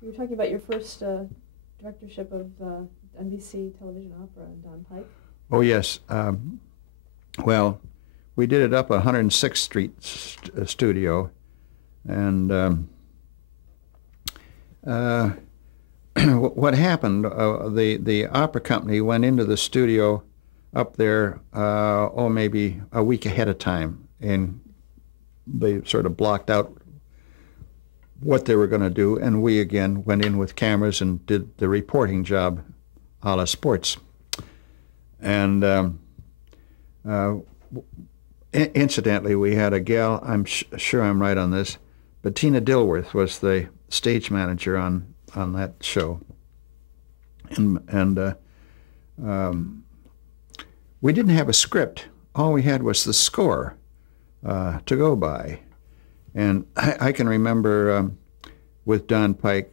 You were talking about your first directorship of NBC television opera, Don Pike. Oh, yes. Well, we did it up at 106th Street studio, and what happened, the opera company went into the studio up there, maybe a week ahead of time, and they sort of blocked out what they were going to do, and we again went in with cameras and did the reporting job a la sports. And incidentally, we had a gal, I'm sure I'm right on this, Bettina Dilworth was the stage manager on that show. And we didn't have a script. All we had was the score to go by. And I can remember with Don Pike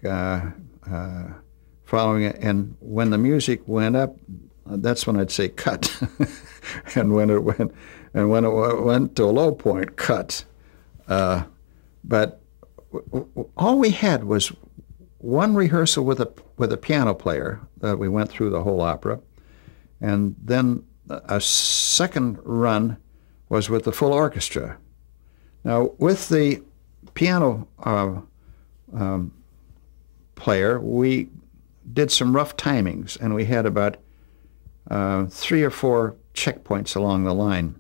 following it, and when the music went up, that's when I'd say cut. And when it went to a low point, cut. But all we had was one rehearsal with a piano player that we went through the whole opera, and then a second run was with the full orchestra. Now, with the piano player, we did some rough timings, and we had about 3 or 4 checkpoints along the line.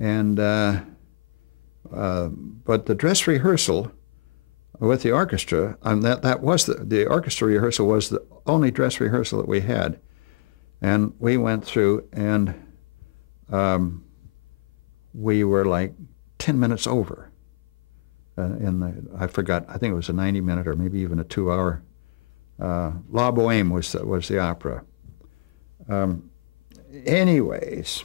And but the dress rehearsal with the orchestra, and that was the orchestra rehearsal was the only dress rehearsal that we had, and we went through, and we were like 10 minutes over. I forgot, I think it was a 90-minute or maybe even a 2-hour. La Boheme was the opera. Anyways,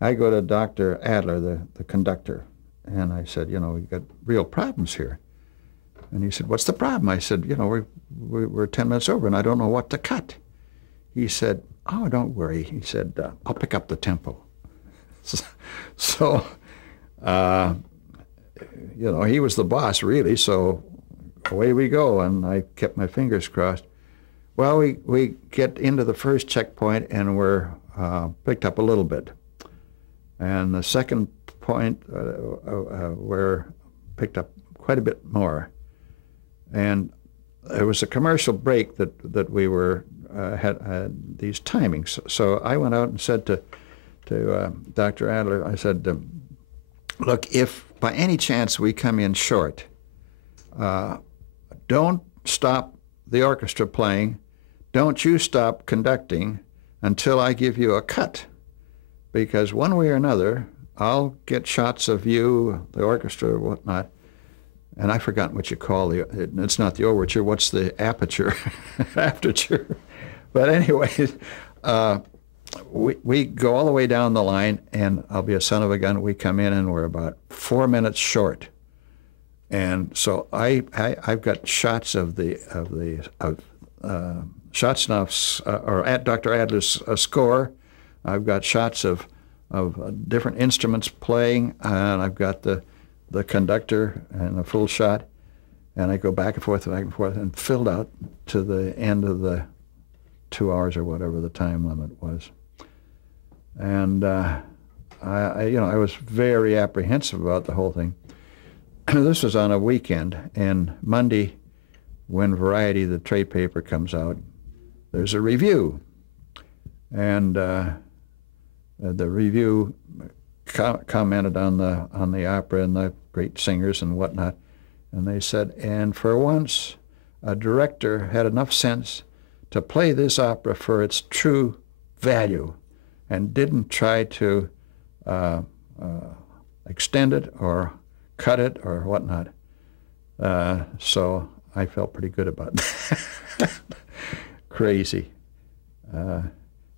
I go to Dr. Adler, the conductor, and I said, we've got real problems here. And he said, what's the problem? I said, we're 10 minutes over, and I don't know what to cut. He said, oh, don't worry. He said, I'll pick up the tempo. So, he was the boss, really, so away we go, and I kept my fingers crossed. Well, we get into the first checkpoint, and we're picked up a little bit. And the second point, we're picked up quite a bit more. And there was a commercial break that we were had these timings. So I went out and said to Dr. Adler, I said, look, if by any chance we come in short, don't stop the orchestra playing, don't you stop conducting until I give you a cut, because one way or another, I'll get shots of you, the orchestra, or whatnot, and I've forgotten what you call it's not the overture, what's the aperture, aperture. But anyways, we go all the way down the line, and I'll be a son of a gun, we come in and we're about 4 minutes short. And so I've got shots of Shostanov's or at Dr. Adler's score. I've got shots of different instruments playing, and I've got the conductor and a full shot, and I go back and forth and filled out to the end of the 2 hours or whatever the time limit was. And I was very apprehensive about the whole thing. This was on a weekend, and Monday, when Variety, the trade paper, comes out, there's a review. And the review commented on the opera and the great singers and whatnot, and they said, and for once, a director had enough sense to play this opera for its true value and didn't try to extend it or cut it or whatnot. So I felt pretty good about that. Crazy.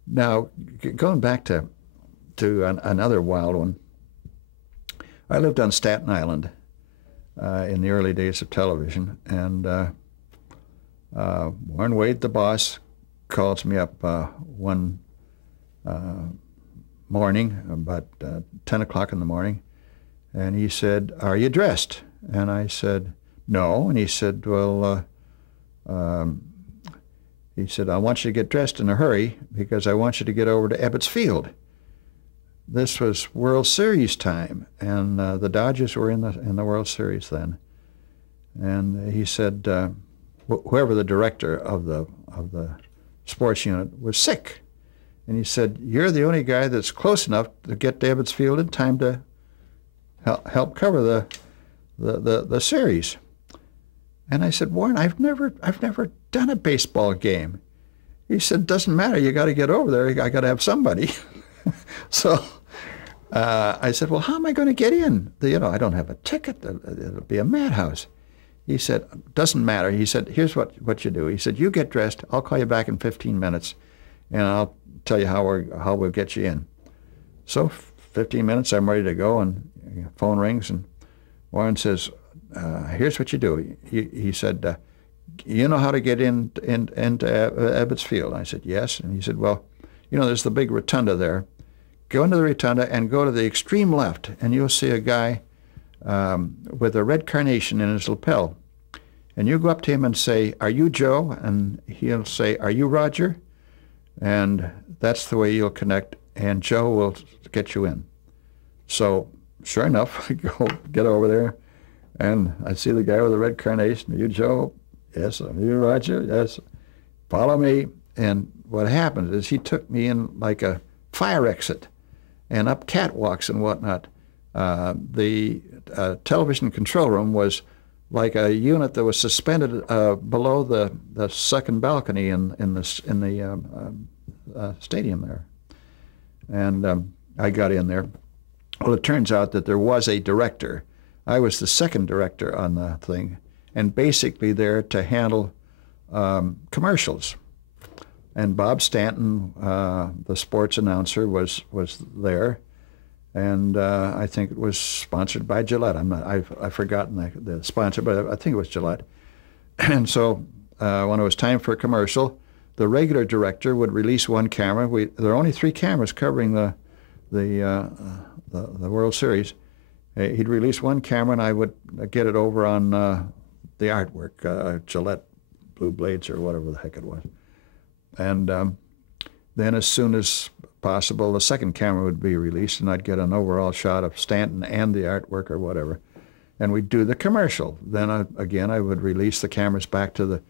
Now, going back to another wild one, I lived on Staten Island in the early days of television, and Warren Wade, the boss, calls me up one morning, about 10 o'clock in the morning, and he said, "Are you dressed?" And I said, no. And he said, well, he said, I want you to get dressed in a hurry because I want you to get over to Ebbets Field. This was World Series time, and the Dodgers were in the World Series then. And he said, whoever the director of the sports unit was sick, and he said, "You're the only guy that's close enough to get to Ebbets Field in time to help cover the series." And I said, "Warren, I've never done a baseball game." He said, "Doesn't matter. You got to get over there. I got to have somebody." So I said, "Well, how am I going to get in? I don't have a ticket. It'll be a madhouse." He said, "Doesn't matter." He said, "Here's what you do." He said, "You get dressed. I'll call you back in 15 minutes, and I'll tell you how we'll get you in." So 15 minutes, I'm ready to go, and phone rings, and Warren says, "Here's what you do." He said, "You know how to get into Ebbets Field?" I said, "Yes." And he said, "Well, there's the big rotunda there. Go into the rotunda and go to the extreme left, and you'll see a guy with a red carnation in his lapel. And you go up to him and say, 'Are you Joe?' And he'll say, 'Are you Roger?' And that's the way you'll connect, and Joe will get you in." So sure enough, I get over there, and I see the guy with the red carnation. "Are you Joe?" "Yes." "Are you Roger?" "Yes." "Follow me." And what happened is he took me in like a fire exit and up catwalks and whatnot. The television control room was like a unit that was suspended below the second balcony in the stadium there. And I got in there. Well, it turns out that there was a director. I was the second director on the thing, and basically there to handle commercials. And Bob Stanton, the sports announcer, was there, and I think it was sponsored by Gillette. I've forgotten the sponsor, but I think it was Gillette. And so when it was time for a commercial, the regular director would release one camera. There are only 3 cameras covering the World Series. He'd release one camera, and I would get it over on the artwork, Gillette Blue Blades or whatever the heck it was. And then as soon as possible, the second camera would be released, and I'd get an overall shot of Stanton and the artwork or whatever. And we'd do the commercial. Then I would release the cameras back to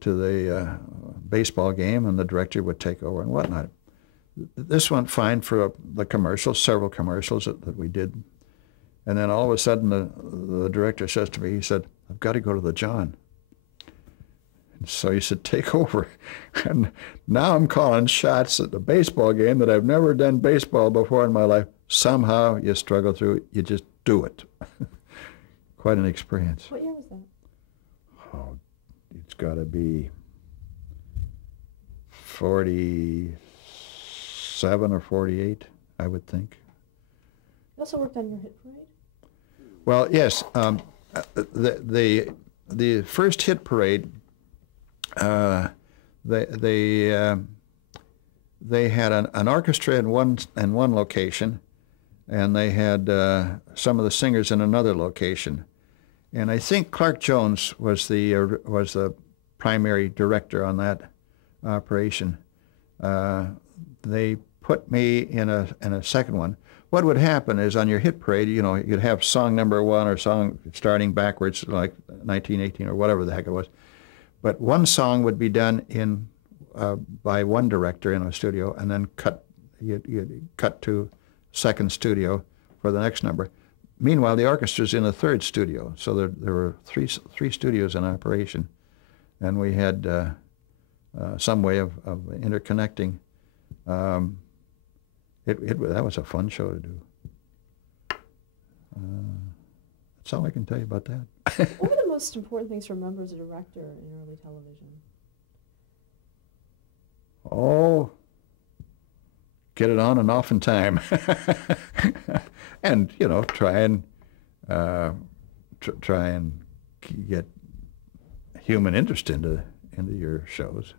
the baseball game, and the director would take over and whatnot. This went fine for the commercials, several commercials that we did. And then all of a sudden, the director says to me, he said, "I've got to go to the John." So he said, "Take over." And now I'm calling shots at the baseball game that I've never done baseball before in my life. Somehow you struggle through it. You just do it. Quite an experience. What year was that? Oh, it's got to be 47 or 48, I would think. You also worked on your hit parade? Well, yes. The first hit parade, they had an orchestra in one location, and they had some of the singers in another location. And I think Clark Jones was the primary director on that operation. They put me in a second one. What would happen is on your hit parade, you'd have song number 1 or song starting backwards, like 1918 or whatever the heck it was. But one song would be done by one director in a studio, and then you'd cut to second studio for the next number. Meanwhile, the orchestra's in a third studio, so there were three studios in operation, and we had some way of interconnecting. That was a fun show to do. That's all I can tell you about that. What were the most important things to remember as a director in early television? Oh, get it on and off in time. And, try and get human interest into your shows.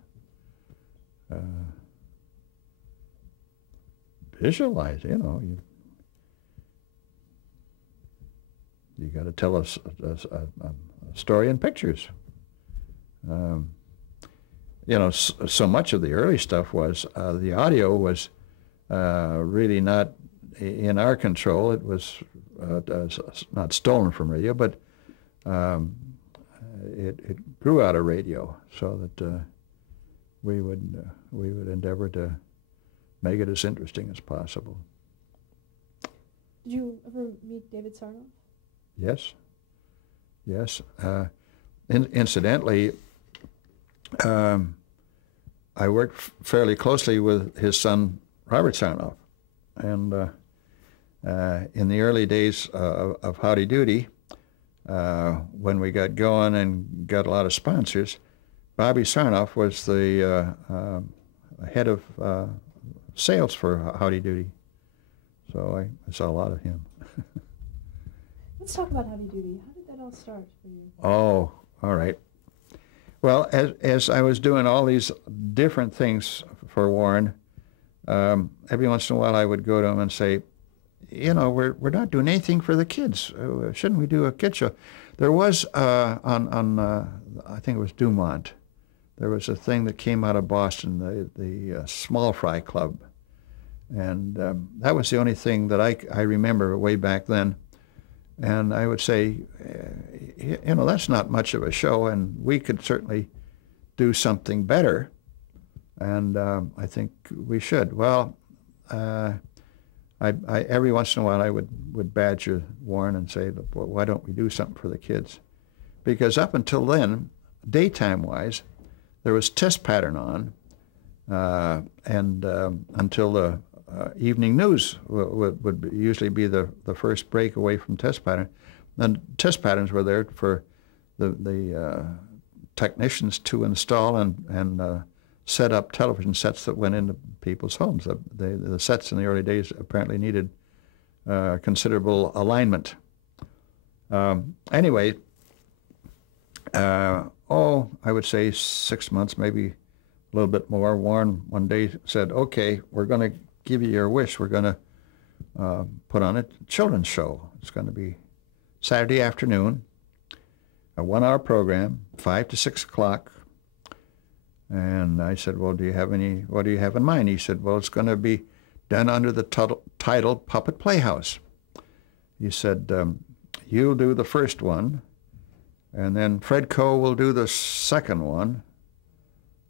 Visualize, you got to tell us a story and pictures. You know, so much of the early stuff was, the audio was really not in our control. It was not stolen from radio, but it grew out of radio, so that we would endeavor to make it as interesting as possible. Did you ever meet David Sarnoff? Yes. Yes. Incidentally, I worked fairly closely with his son, Robert Sarnoff. And in the early days of Howdy Doody, when we got going and got a lot of sponsors, Bobby Sarnoff was the head of sales for Howdy Doody. So I saw a lot of him. Let's talk about Howdy Doody. How did that all start for you? Oh, all right. Well, as I was doing all these different things for Warren, every once in a while I would go to him and say, you know, we're not doing anything for the kids. Shouldn't we do a kid show? There was on I think it was Dumont. There was a thing that came out of Boston, the Small Fry Club, and that was the only thing that I remember way back then. And I would say, you know, that's not much of a show, and we could certainly do something better, and I think we should. Well, I every once in a while I would badger Warren and say, well, why don't we do something for the kids? Because up until then, daytime-wise, there was Test Pattern on, and until the evening news would usually be the first break away from Test Pattern. And Test Patterns were there for the technicians to install and set up television sets that went into people's homes. The sets in the early days apparently needed considerable alignment. Anyway, I would say 6 months, maybe a little bit more. Warren one day said, okay, we're going to give you your wish. We're going to put on a children's show. It's going to be Saturday afternoon, a 1-hour program, 5 to 6 o'clock. And I said, well, what do you have in mind? He said, well, it's going to be done under the title Puppet Playhouse. He said, you'll do the first one, and then Fred Coe will do the second one,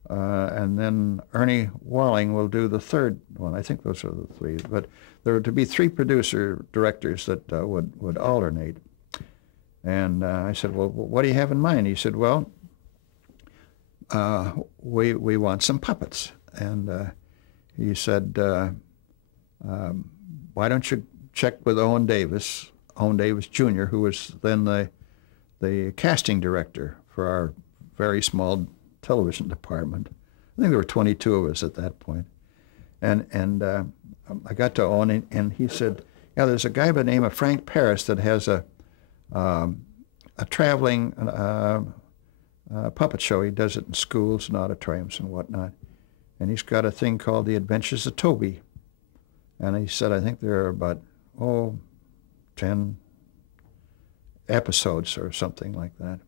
and then Ernie Walling will do the third one. I think those are the three. But there were to be 3 producer-directors that would alternate. And I said, well, what do you have in mind? He said, well, we want some puppets. And he said, why don't you check with Owen Davis Jr., who was then the casting director for our very small television department. I think there were 22 of us at that point. And I got to Owen, and he said, yeah, there's a guy by the name of Frank Paris that has a traveling puppet show. He does it in schools and auditoriums and whatnot. And he's got a thing called The Adventures of Toby. And he said, I think there are about, 10 episodes or something like that.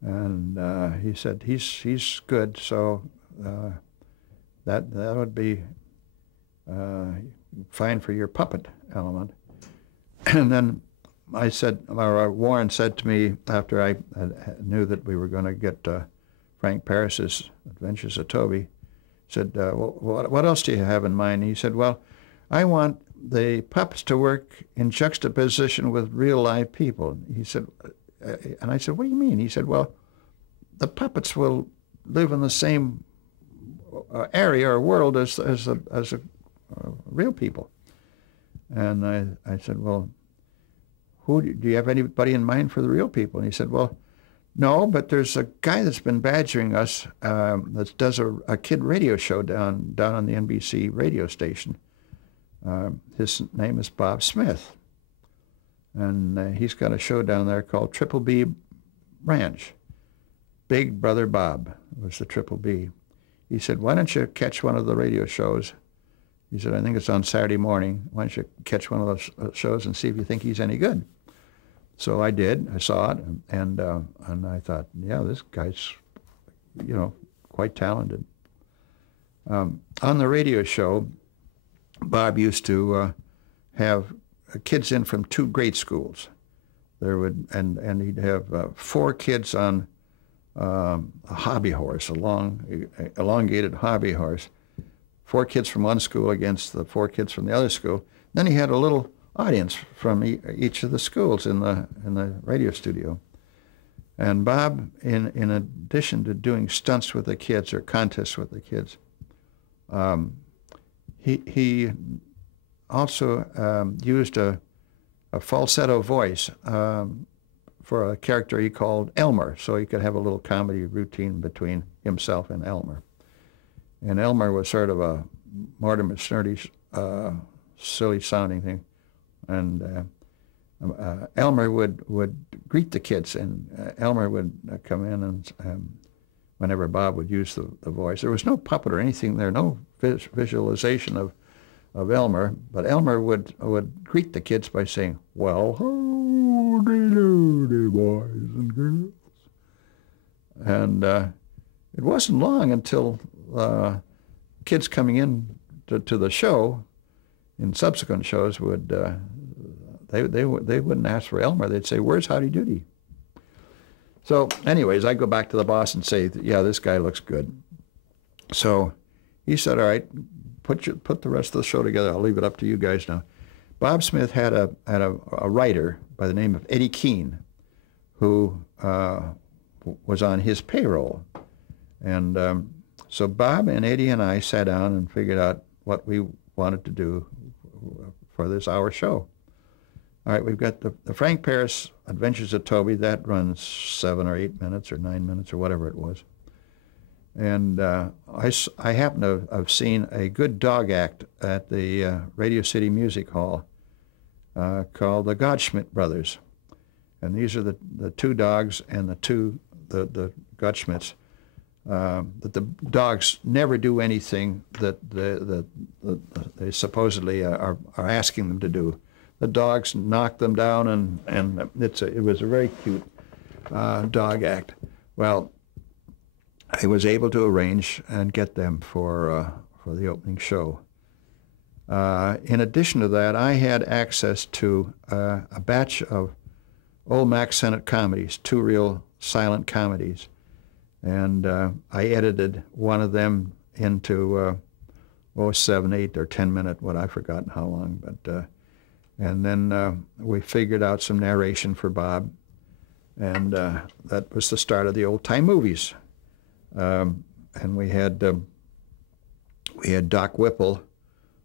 And he said, he's good, so that would be fine for your puppet element. And then I said, or Warren said to me after I knew that we were going to get Frank Paris's Adventures of Toby, said, well, what else do you have in mind? He said, well, I want the puppets to work in juxtaposition with real live people. He said, and I said, what do you mean? He said, well, the puppets will live in the same area or world as real people. And I said, well, do you have anybody in mind for the real people? And he said, well, no, but there's a guy that's been badgering us that does a kid radio show down on the NBC radio station. His name is Bob Smith. And he's got a show down there called Triple B Ranch. Big Brother Bob was the Triple B. He said, why don't you catch one of the radio shows? He said, I think it's on Saturday morning. Why don't you catch one of those shows and see if you think he's any good? So I did. I saw it, and I thought, yeah, this guy's, quite talented. On the radio show, Bob used to have kids in from 2 grade schools. There would and he'd have 4 kids on a hobby horse, a elongated hobby horse. 4 kids from one school against the 4 kids from the other school. Then he had a little audience from each of the schools in the radio studio. And Bob, in addition to doing stunts with the kids or contests with the kids, he also used a falsetto voice for a character he called Elmer, so he could have a little comedy routine between himself and Elmer. And Elmer was sort of a Mortimer Snerd's silly-sounding thing. And Elmer would greet the kids, and Elmer would come in, and whenever Bob would use the voice. There was no puppet or anything there, no visualization of Elmer, but Elmer would greet the kids by saying, "Well, howdy doody, boys and girls." And it wasn't long until kids coming in to the show in subsequent shows would they wouldn't ask for Elmer. They'd say, "Where's Howdy Doody?" So anyways, I go back to the boss and say, "Yeah, this guy looks good." So he said, "All right, put the rest of the show together. I'll leave it up to you guys now." Bob Smith had a writer by the name of Eddie Keene, who was on his payroll. And so Bob and Eddie and I sat down and figured out what we wanted to do for this hour show. All right, we've got the Frank Paris Adventures of Toby. That runs 7 or 8 minutes or 9 minutes or whatever it was. And I happen to have seen a good dog act at the Radio City Music Hall called the Gottschmidt Brothers. And these are the 2 dogs and the Gottschmidts. That the dogs never do anything that they supposedly are asking them to do. The dogs knock them down, and it was a very cute dog act. Well, I was able to arrange and get them for the opening show. In addition to that, I had access to a batch of old Mack Sennett comedies, 2 real silent comedies. And I edited one of them into 7, 8, or 10-minute, I've forgotten how long. But and then we figured out some narration for Bob, and that was the start of the old-time movies. And we had Doc Whipple,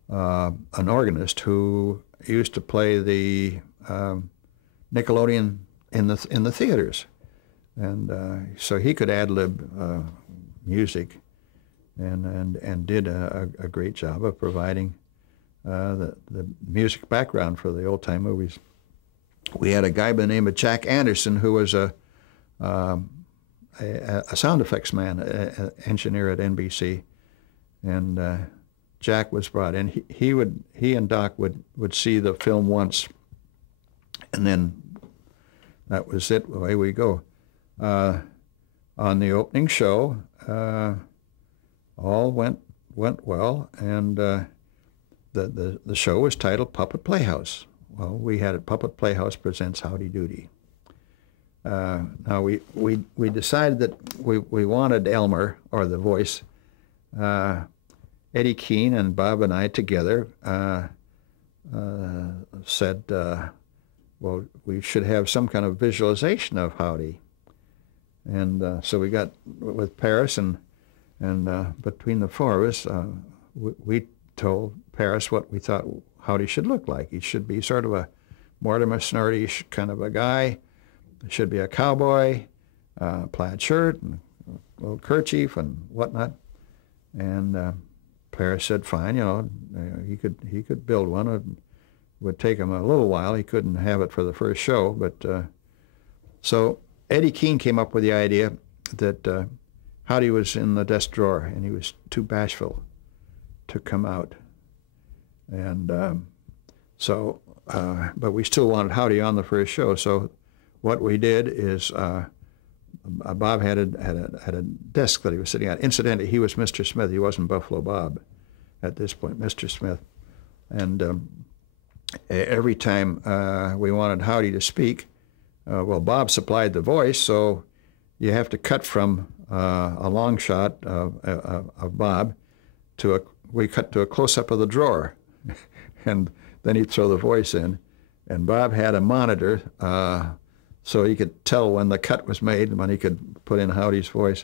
an organist who used to play the Nickelodeon in the theaters. And so he could ad-lib music, and did a great job of providing the music background for the old-time movies. We had a guy by the name of Jack Anderson, who was a sound effects man, an engineer at NBC, and Jack was brought in. He and Doc would see the film once, and then that was it. Away we go. On the opening show, all went well, and the show was titled Puppet Playhouse. Well, we had it Puppet Playhouse Presents Howdy Doody. Now we decided that we wanted Elmer, or the voice. Eddie Keene and Bob and I together said, well, we should have some kind of visualization of Howdy. And so we got with Paris, and between the 4 of us, we told Paris what we thought Howdy should look like. He should be sort of a Mortimer Snerd kind of a guy. He should be a cowboy, plaid shirt, and a little kerchief and whatnot. And Paris said, fine, he could build one. It would take him a little while. He couldn't have it for the first show, but so Eddie Keene came up with the idea that Howdy was in the desk drawer and he was too bashful to come out. And but we still wanted Howdy on the first show. So what we did is Bob had a desk that he was sitting at. Incidentally, he was Mr. Smith. He wasn't Buffalo Bob at this point, Mr. Smith. And every time we wanted Howdy to speak, well, Bob supplied the voice, so you have to cut from a long shot of Bob we cut to a close-up of the drawer, and then he'd throw the voice in. And Bob had a monitor so he could tell when the cut was made and when he could put in Howdy's voice.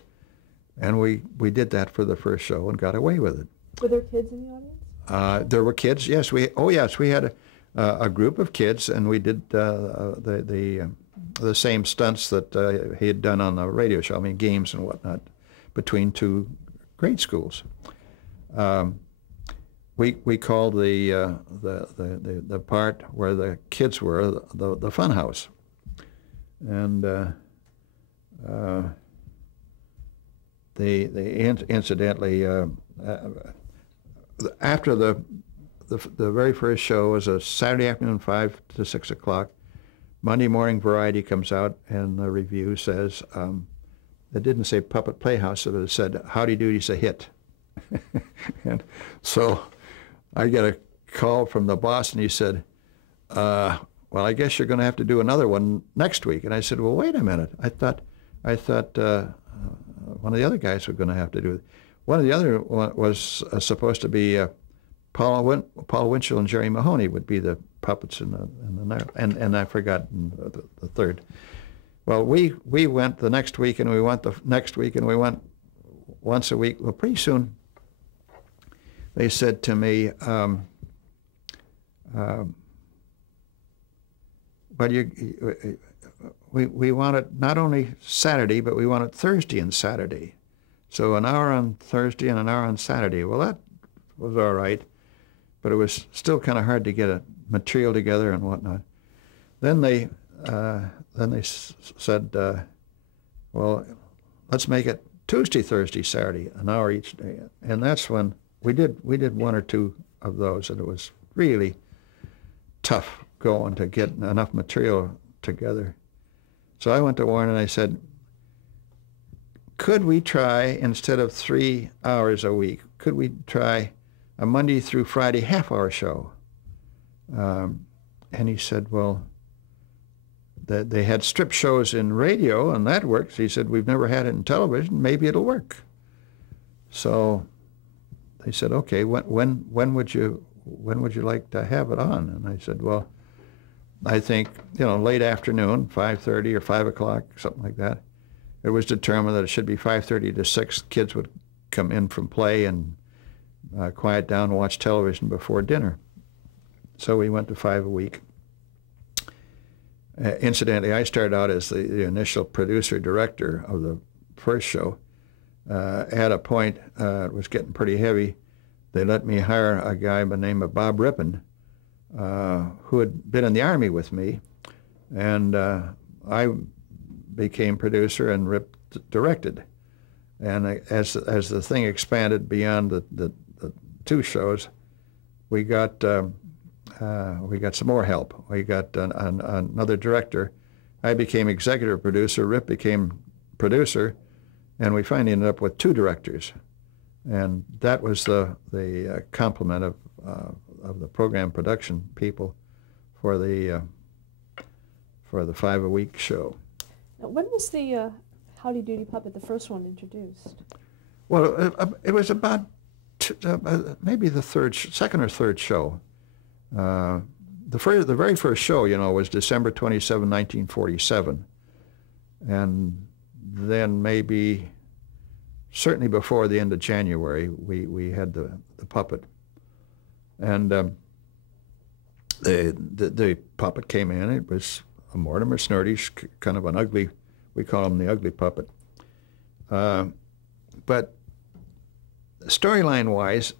And we did that for the first show and got away with it. Were there kids in the audience? There were kids, yes. We had a group of kids, and we did the same stunts that he had done on the radio show. I mean, games and whatnot between two grade schools. We called the part where the kids were the fun house, and incidentally after the very first show was a Saturday afternoon, 5 to 6 o'clock. Monday morning, Variety comes out, and the review says, it didn't say Puppet Playhouse, but it said, Howdy Doody's a hit. And so I get a call from the boss, and he said, well, I guess you're going to have to do another one next week. And I said, well, wait a minute. I thought one of the other guys were going to have to do it. One of the other was supposed to be Paul Winchell and Jerry Mahoney would be the puppets and I forgot the third. Well, we went the next week, and we went the next week, and we went once a week. Well, pretty soon they said to me, but we want it not only Saturday, but we want it Thursday and Saturday. So an hour on Thursday and an hour on Saturday. Well, that was all right, but it was still kind of hard to get a material together and whatnot. Then they said, well, let's make it Tuesday, Thursday, Saturday, an hour each day. And that's when we did one or two of those, and it was really tough going to get enough material together. So I went to Warren and I said, could we try, instead of 3 hours a week, could we try a Monday through Friday half-hour show? And he said, well, they had strip shows in radio, and that works. He said, we've never had it in television. Maybe it'll work. So they said, okay, when would you like to have it on? And I said, well, I think, late afternoon, 5:30 or 5 o'clock, something like that. It was determined that it should be 5:30 to 6. Kids would come in from play and quiet down and watch television before dinner. So we went to 5 a week. Incidentally, I started out as the initial producer-director of the first show. At a point, it was getting pretty heavy. They let me hire a guy by the name of Bob Rippon, who had been in the Army with me, and I became producer and Rip directed. And as the thing expanded beyond the 2 shows, we got some more help. We got another director. I became executive producer. Rip became producer, and we finally ended up with 2 directors. And that was the complement of the program production people for the 5 a week show. Now, when was the Howdy Doody puppet, the first one, introduced? Well, it was about maybe the second or third show. The very first show, was December 27, 1947, and then maybe certainly before the end of January we had the puppet, and the puppet came in. It was a Mortimer Snurdy, kind of an ugly, we call him the ugly puppet. But storyline-wise,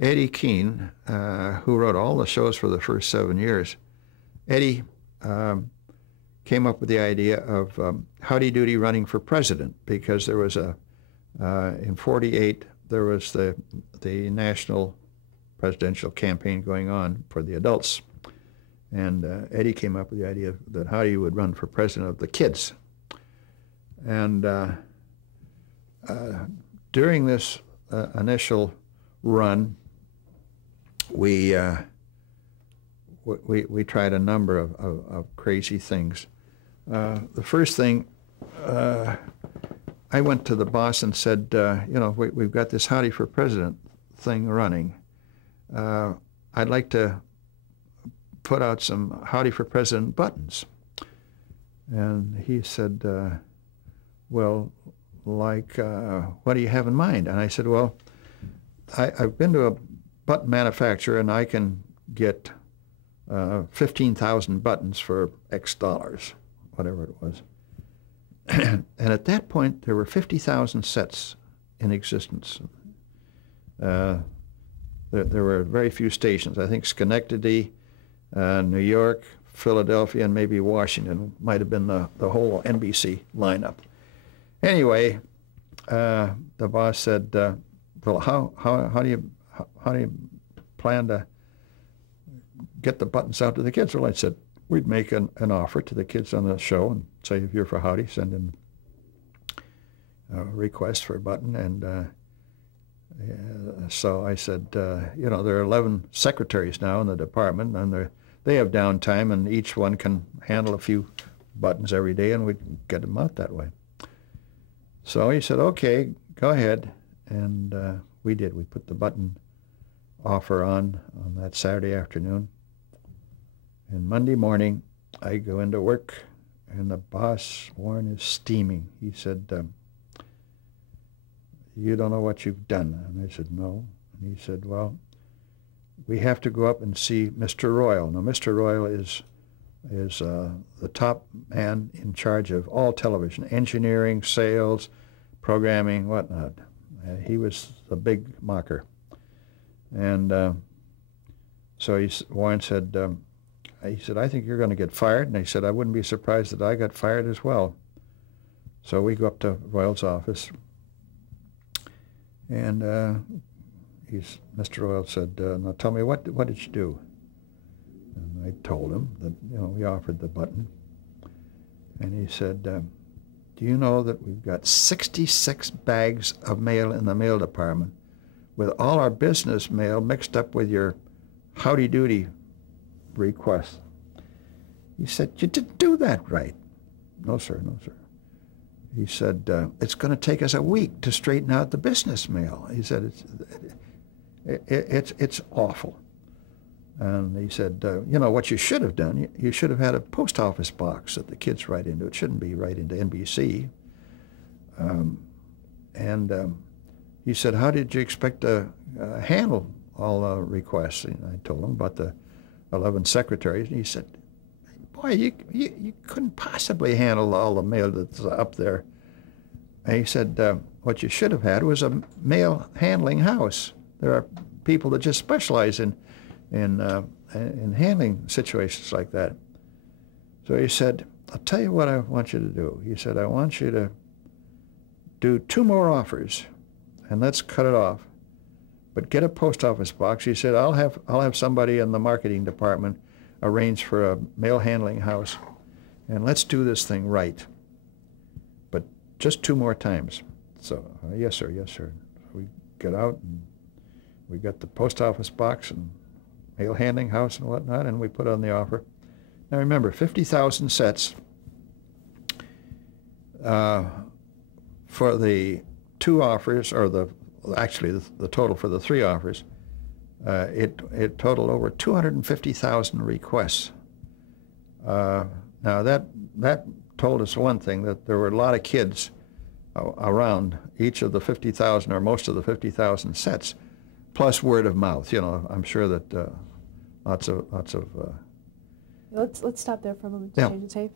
Eddie Keene, who wrote all the shows for the first 7 years, Eddie came up with the idea of Howdy Doody running for president, because there was in '48, there was the national presidential campaign going on for the adults. And Eddie came up with the idea that Howdy would run for president of the kids. And during this initial run, we tried a number of crazy things. The first thing, I went to the boss and said, you know, we've got this Howdy for President thing running. I'd like to put out some Howdy for President buttons. And he said, well, like, what do you have in mind? And I said, well, I've been to a button manufacturer and I can get 15,000 buttons for X dollars, whatever it was. And at that point, there were 50,000 sets in existence. There were very few stations. I think Schenectady, New York, Philadelphia, and maybe Washington might have been the whole NBC lineup. Anyway, the boss said, well, how do you plan to get the buttons out to the kids? Well, I said, we'd make an offer to the kids on the show and say, if you're for Howdy, send in a request for a button. And so I said, you know, there are 11 secretaries now in the department, and they have downtime, and each one can handle a few buttons every day, and we'd get them out that way. So he said, okay, go ahead. And we did. We put the button offer on that Saturday afternoon. And Monday morning, I go into work, and the boss, Warren, is steaming. He said, you don't know what you've done. And I said, no. And he said, well, we have to go up and see Mr. Royal. Now, Mr. Royal is the top man in charge of all television, engineering, sales, programming, whatnot. He was the big mocker. And so Warren said, he said, I think you're going to get fired. And he said, I wouldn't be surprised that I got fired as well. So we go up to Royal's office. And Mr. Royal said, now tell me, what did you do? And I told him that, you know, we offered the button. And he said, do you know that we've got 66 bags of mail in the mail department with all our business mail mixed up with your howdy doody request? He said, you didn't do that right. No, sir, no, sir. He said, it's going to take us a week to straighten out the business mail. He said, it's awful. And he said, you know, what you should have done, you should have had a post office box that the kids write into. It shouldn't be right into NBC. He said, how did you expect to handle all the requests? And I told him about the 11 secretaries. And he said, boy, you couldn't possibly handle all the mail that's up there. And he said, what you should have had was a mail handling house. There are people that just specialize in handling situations like that. So he said, I'll tell you what I want you to do. He said, I want you to do 2 more offers, and let's cut it off. But get a post office box. He said, I'll have somebody in the marketing department arrange for a mail handling house, and let's do this thing right. But just 2 more times. So, yes, sir, yes, sir. We get out, and we got the post office box and mail handling house and whatnot, and we put on the offer. Now remember, 50,000 sets for the 2 offers, or actually the total for the 3 offers. It totaled over 250,000 requests. Now that told us one thing, that there were a lot of kids around each of the 50,000 or most of the 50,000 sets, plus word of mouth. You know, I'm sure that lots of. Let's stop there for a moment to change the tape.